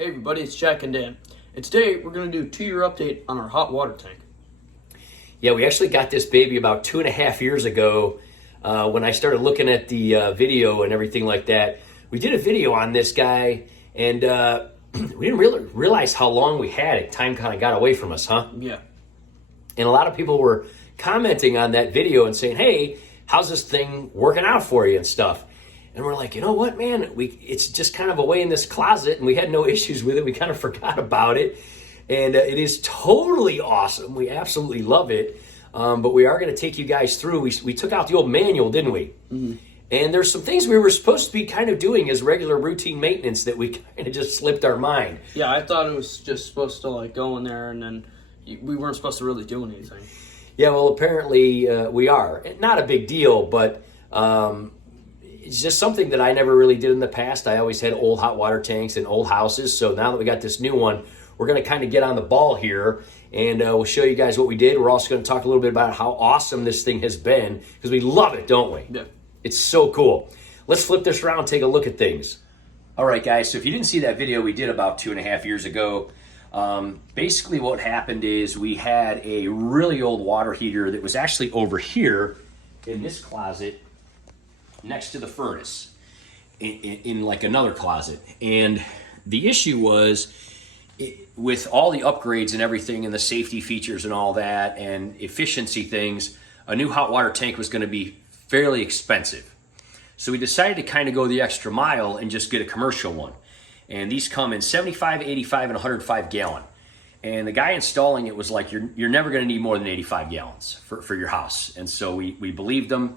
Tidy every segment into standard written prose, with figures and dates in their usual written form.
Hey everybody, it's Jack and Dan. And today we're going to do a 2-year update on our hot water tank. Yeah, we actually got this baby about 2.5 years ago when I started looking at the video and everything like that. We did a video on this guy and we didn't really realize how long we had it. Time kind of got away from us, huh? Yeah. And a lot of people were commenting on that video and saying, hey, how's this thing working out for you and stuff? And we're like, you know what, man, it's just kind of away in this closet and we had no issues with it. We kind of forgot about it. And it is totally awesome. We absolutely love it. But we are going to take you guys through. We took out the old manual, didn't we? Mm-hmm. And there's some things we were supposed to be kind of doing as regular routine maintenance that we kind of just slipped our mind. Yeah, I thought it was just supposed to like go in there and then we weren't supposed to really do anything. Yeah, well, apparently we are. Not a big deal, but it's just something that I never really did in the past. I always had old hot water tanks and old houses. So now that we got this new one, we're going to kind of get on the ball here and we'll show you guys what we did. We're also going to talk a little bit about how awesome this thing has been because we love it, don't we? Yeah. It's so cool. Let's flip this around and take a look at things. All right, guys, so if you didn't see that video we did about 2.5 years ago, basically what happened is we had a really old water heater that was actually over here in this closet next to the furnace in like another closet. And the issue was with all the upgrades and everything and the safety features and all that and efficiency things, a new hot water tank was going to be fairly expensive. So we decided to kind of go the extra mile and just get a commercial one. And these come in 75, 85, and 105 gallon. And the guy installing it was like, you're never going to need more than 85 gallons for your house. And so we believed them.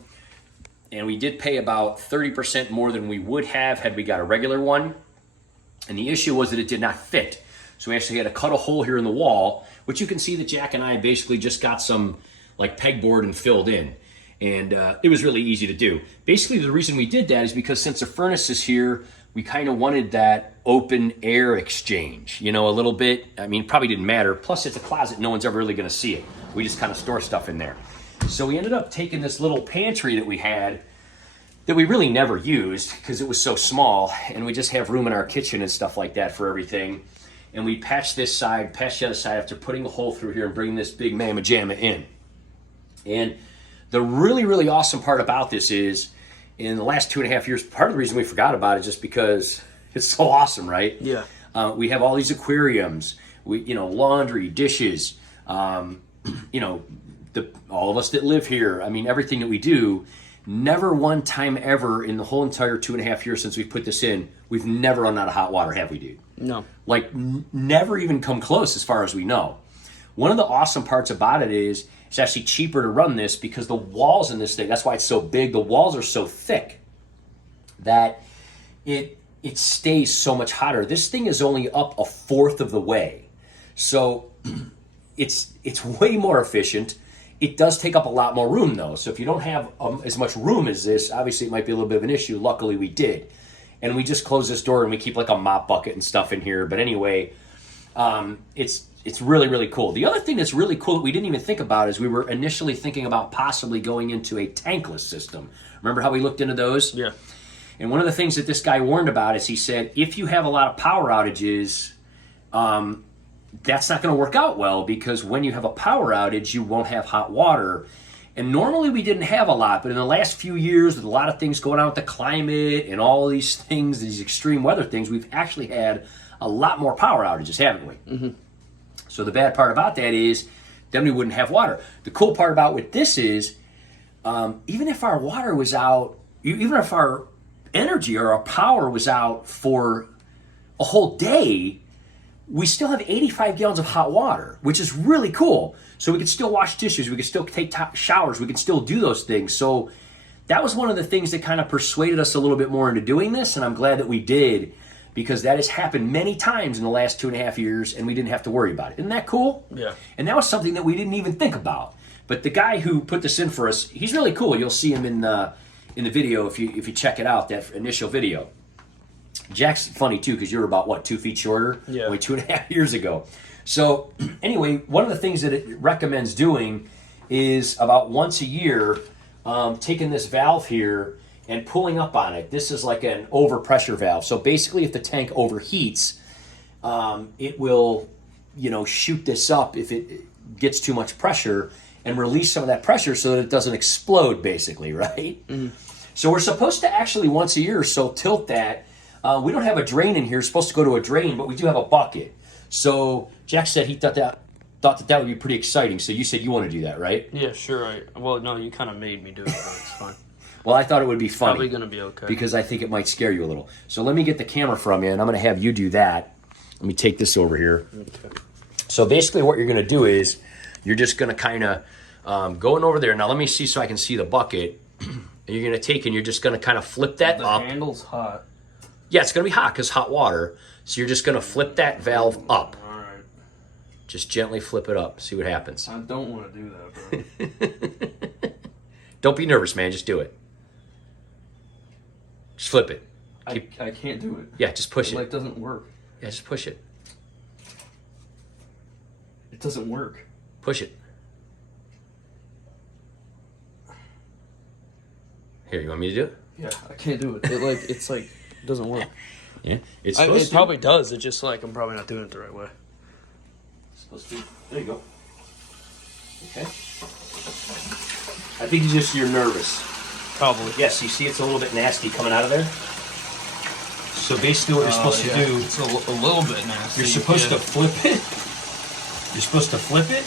And we did pay about 30% more than we would have had we got a regular one. And the issue was that it did not fit. So we actually had to cut a hole here in the wall, which you can see that Jack and I basically just got some like pegboard and filled in. And it was really easy to do. Basically, the reason we did that is because since the furnace is here, we kind of wanted that open air exchange, you know, a little bit. I mean, probably didn't matter. Plus, it's a closet. No one's ever really going to see it. We just kind of store stuff in there. So we ended up taking this little pantry that we had that we really never used because it was so small, and we just have room in our kitchen and stuff like that for everything. And we patched this side, patched the other side after putting a hole through here and bringing this big mamma jamma in. And the really, really awesome part about this is in the last 2.5 years, part of the reason we forgot about it is just because it's so awesome, right? Yeah. We have all these aquariums, laundry, dishes, all of us that live here. I mean, everything that we do. Never one time ever in the whole entire 2.5 years since we put this in, we've never run out of hot water, have we, dude? No. Like, never even come close as far as we know. One of the awesome parts about it is it's actually cheaper to run this because the walls in this thing, that's why it's so big, the walls are so thick that it stays so much hotter. This thing is only up 1/4 of the way. So it's way more efficient. It does take up a lot more room, though. So if you don't have as much room as this, obviously it might be a little bit of an issue. Luckily, we did. And we just close this door and we keep like a mop bucket and stuff in here. But anyway, it's really, really cool. The other thing that's really cool that we didn't even think about is we were initially thinking about possibly going into a tankless system. Remember how we looked into those? Yeah. And one of the things that this guy warned about is he said, if you have a lot of power outages, that's not going to work out well because when you have a power outage, you won't have hot water. And normally we didn't have a lot, but in the last few years with a lot of things going on with the climate and all these things, these extreme weather things, we've actually had a lot more power outages, haven't we? Mm-hmm. So the bad part about that is then we wouldn't have water. The cool part about what this is, even if our water was out, even if our energy or our power was out for a whole day, we still have 85 gallons of hot water, which is really cool. So we can still wash dishes, we can still take showers, we can still do those things. So that was one of the things that kind of persuaded us a little bit more into doing this, and I'm glad that we did because that has happened many times in the last 2.5 years, and we didn't have to worry about it. Isn't that cool? Yeah. And that was something that we didn't even think about. But the guy who put this in for us, he's really cool. You'll see him in the video if you check it out, that initial video. Jack's funny too because you're about, 2 feet shorter? Yeah. Only 2.5 years ago. So anyway, one of the things that it recommends doing is about once a year, taking this valve here and pulling up on it. This is like an overpressure valve. So basically if the tank overheats, it will, shoot this up if it gets too much pressure and release some of that pressure so that it doesn't explode, basically, right? Mm-hmm. So we're supposed to actually once a year or so tilt that. We don't have a drain in here. It's supposed to go to a drain, but we do have a bucket. So Jack said he thought that would be pretty exciting. So you said you want to do that, right? Yeah, sure. Well, no, you kind of made me do it, but it's fine. Well, I thought it would be funny. Probably going to be okay. Because I think it might scare you a little. So let me get the camera from you, and I'm going to have you do that. Let me take this over here. Okay. So basically what you're going to do is you're just going to kind of going over there. Now let me see so I can see the bucket. And you're going to take and you're just going to kind of flip that up. The handle's hot. Yeah, it's going to be hot because hot water. So you're just going to flip that valve up. All right. Just gently flip it up. See what happens. I don't want to do that, bro. Don't be nervous, man. Just do it. Just flip it. I can't do it. Yeah, just push it. It doesn't work. Yeah, just push it. It doesn't work. Push it. Here, you want me to do it? Yeah, I can't do it. It doesn't work. Yeah, it's supposed it probably does. It's just like I'm probably not doing it the right way. It's supposed to. There you go. Okay. I think you're nervous. Probably. Yes, you see it's a little bit nasty coming out of there. So basically what you're supposed to do... It's a little bit nasty. You're supposed to flip it. You're supposed to flip it.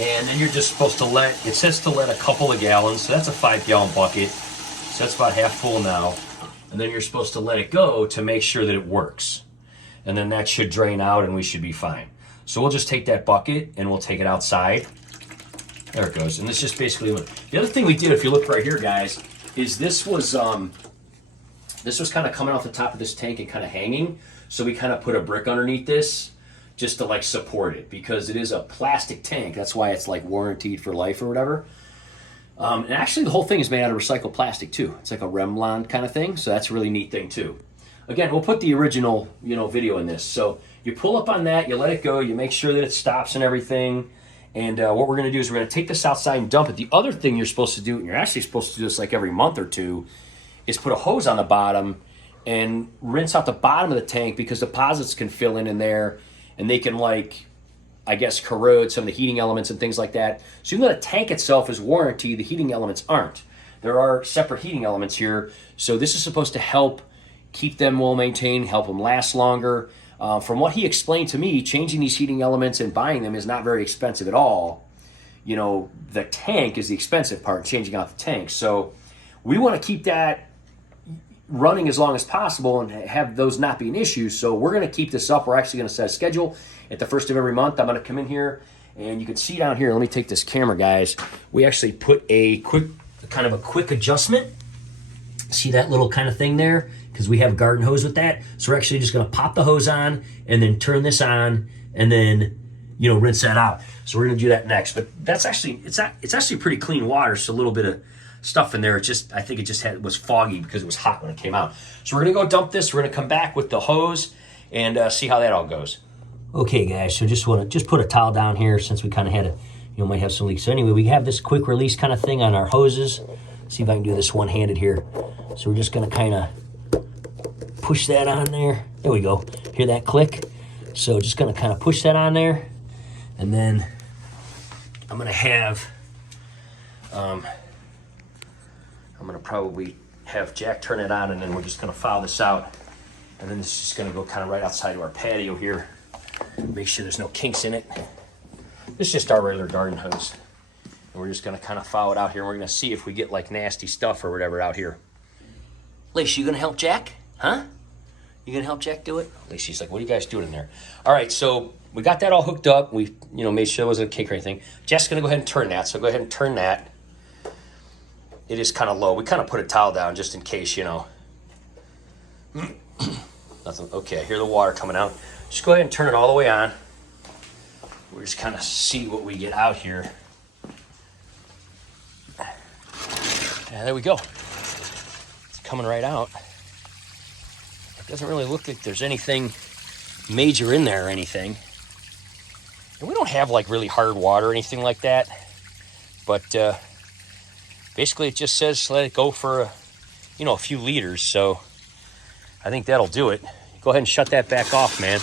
And then you're just supposed to it says to let a couple of gallons. So that's a 5-gallon bucket. So that's about half full now. And then you're supposed to let it go to make sure that it works. And then that should drain out and we should be fine. So we'll just take that bucket and we'll take it outside. There it goes. And this just basically... The other thing we did, if you look right here, guys, is this was kind of coming off the top of this tank and kind of hanging. So we kind of put a brick underneath this just to support it because it is a plastic tank. That's why it's warranted for life or whatever. And actually the whole thing is made out of recycled plastic too. It's like a Remlon kind of thing. So that's a really neat thing too. Again, we'll put the original, video in this. So you pull up on that, you let it go, you make sure that it stops and everything. And what we're going to do is we're going to take this outside and dump it. The other thing you're supposed to do, and you're actually supposed to do this every month or two, is put a hose on the bottom and rinse out the bottom of the tank because deposits can fill in there and they can corrode some of the heating elements and things like that. So even though the tank itself is warranted, the heating elements aren't. There are separate heating elements here. So this is supposed to help keep them well maintained, help them last longer. From what he explained to me, changing these heating elements and buying them is not very expensive at all. The tank is the expensive part, changing out the tank. So we want to keep that running as long as possible and have those not be an issue. So we're going to keep this up. We're actually going to set a schedule at the first of every month. I'm going to come in here and you can see down here. Let me take this camera, guys. We actually put a quick adjustment. See that little kind of thing there? Because we have a garden hose with that. So we're actually just going to pop the hose on and then turn this on and then, rinse that out. So we're going to do that next. But that's actually, it's actually pretty clean water. Just a little bit of stuff in there. I think it was foggy because it was hot when it came out. So we're going to go dump this. We're going to come back with the hose and see how that all goes. Okay, guys. So just put a towel down here since we kind of had might have some leaks. So anyway, we have this quick release kind of thing on our hoses. See if I can do this one-handed here. So we're just going to kind of push that on there. There we go. Hear that click? So just going to kind of push that on there. And then I'm going to have, I'm going to probably have Jack turn it on and then we're just going to file this out. And then this is just going to go kind of right outside to our patio here. Make sure there's no kinks in it. This is just our regular garden hose. And we're just going to kind of file it out here. And we're going to see if we get nasty stuff or whatever out here. Lacey, you going to help Jack? Huh? You gonna help Jack do it? Lacey's like, what are you guys doing in there? All right, so we got that all hooked up. We, made sure there wasn't a kink or anything. Jack's gonna go ahead and turn that. So go ahead and turn that. It is kind of low. We kind of put a towel down just in case, Nothing. Okay, I hear the water coming out. Just go ahead and turn it all the way on. We're just kind of see what we get out here. Yeah, there we go. It's coming right out. Doesn't really look like there's anything major in there or anything. And we don't have really hard water or anything like that. But basically it just says let it go for a few liters. So I think that'll do it. Go ahead and shut that back off, man.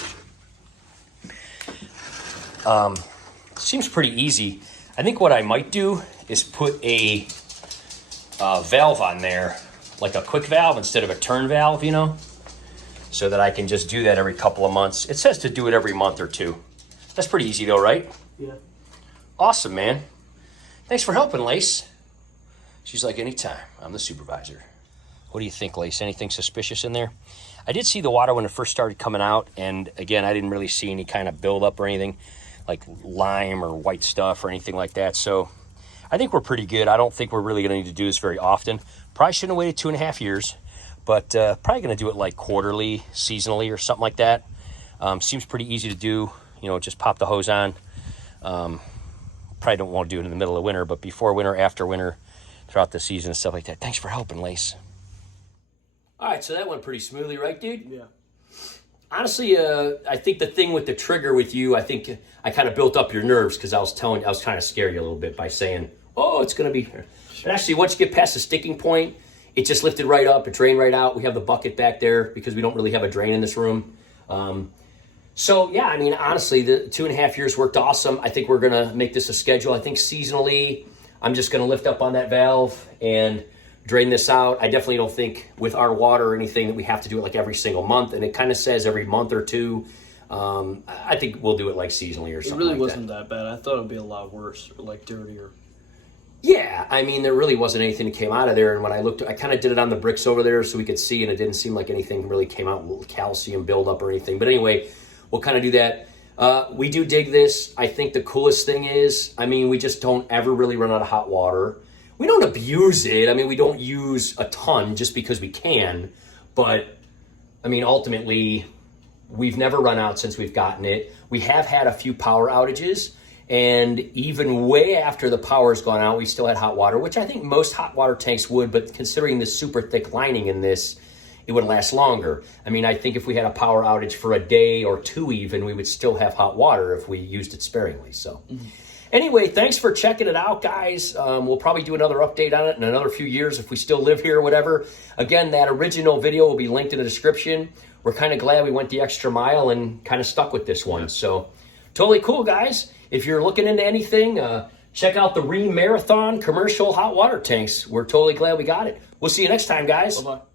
Seems pretty easy. I think what I might do is put a valve on there, like a quick valve instead of a turn valve, you know, so that I can just do that every couple of months. It says to do it every month or two. That's pretty easy though, right? Yeah. Awesome, man. Thanks for helping, Lace. She's like, anytime. I'm the supervisor. What do you think, Lace? Anything suspicious in there? I did see the water when it first started coming out, and again, I didn't really see any kind of buildup or anything, like lime or white stuff or anything like that. So I think we're pretty good. I don't think we're really gonna need to do this very often. Probably shouldn't have waited 2.5 years, but probably gonna do it like quarterly, seasonally, or something like that. Seems pretty easy to do. You know, just pop the hose on. Probably don't want to do it in the middle of winter, but before winter, after winter, throughout the season and stuff like that. Thanks for helping, Lace. All right, so that went pretty smoothly, right, dude? Yeah. Honestly, I think the thing with the trigger with you, I think I kind of built up your nerves because I was trying to scare you a little bit by saying, oh, it's going to be here. But actually, once you get past the sticking point, it just lifted right up, it drained right out. We have the bucket back there because we don't really have a drain in this room. So, yeah, I mean, honestly, the 2.5 years worked awesome. I think we're going to make this a schedule. I think seasonally, I'm just going to lift up on that valve and drain this out. I definitely don't think with our water or anything that we have to do it like every single month. And it kind of says every month or two. I think we'll do it like seasonally or something. It really wasn't that bad. I thought it would be a lot worse, or like dirtier. Yeah, I mean, there really wasn't anything that came out of there. And when I looked, I kind of did it on the bricks over there so we could see, and it didn't seem like anything really came out, calcium buildup or anything. But anyway, we'll kind of do that. We do dig this. I think the coolest thing is, I mean, we just don't ever really run out of hot water. We don't abuse it. I mean, we don't use a ton just because we can. But, I mean, ultimately, we've never run out since we've gotten it. We have had a few power outages. And even way after the power's gone out, we still had hot water, which I think most hot water tanks would. But considering the super thick lining in this, it would last longer. I mean, I think if we had a power outage for a day or two even, we would still have hot water if we used it sparingly. So anyway, thanks for checking it out, guys. We'll probably do another update on it in another few years if we still live here or whatever. Again, that original video will be linked in the description. We're kind of glad we went the extra mile and kind of stuck with this one. So totally cool, guys. If you're looking into anything, check out the Rheem Marathon commercial hot water tanks. We're totally glad we got it. We'll see you next time, guys. Bye-bye.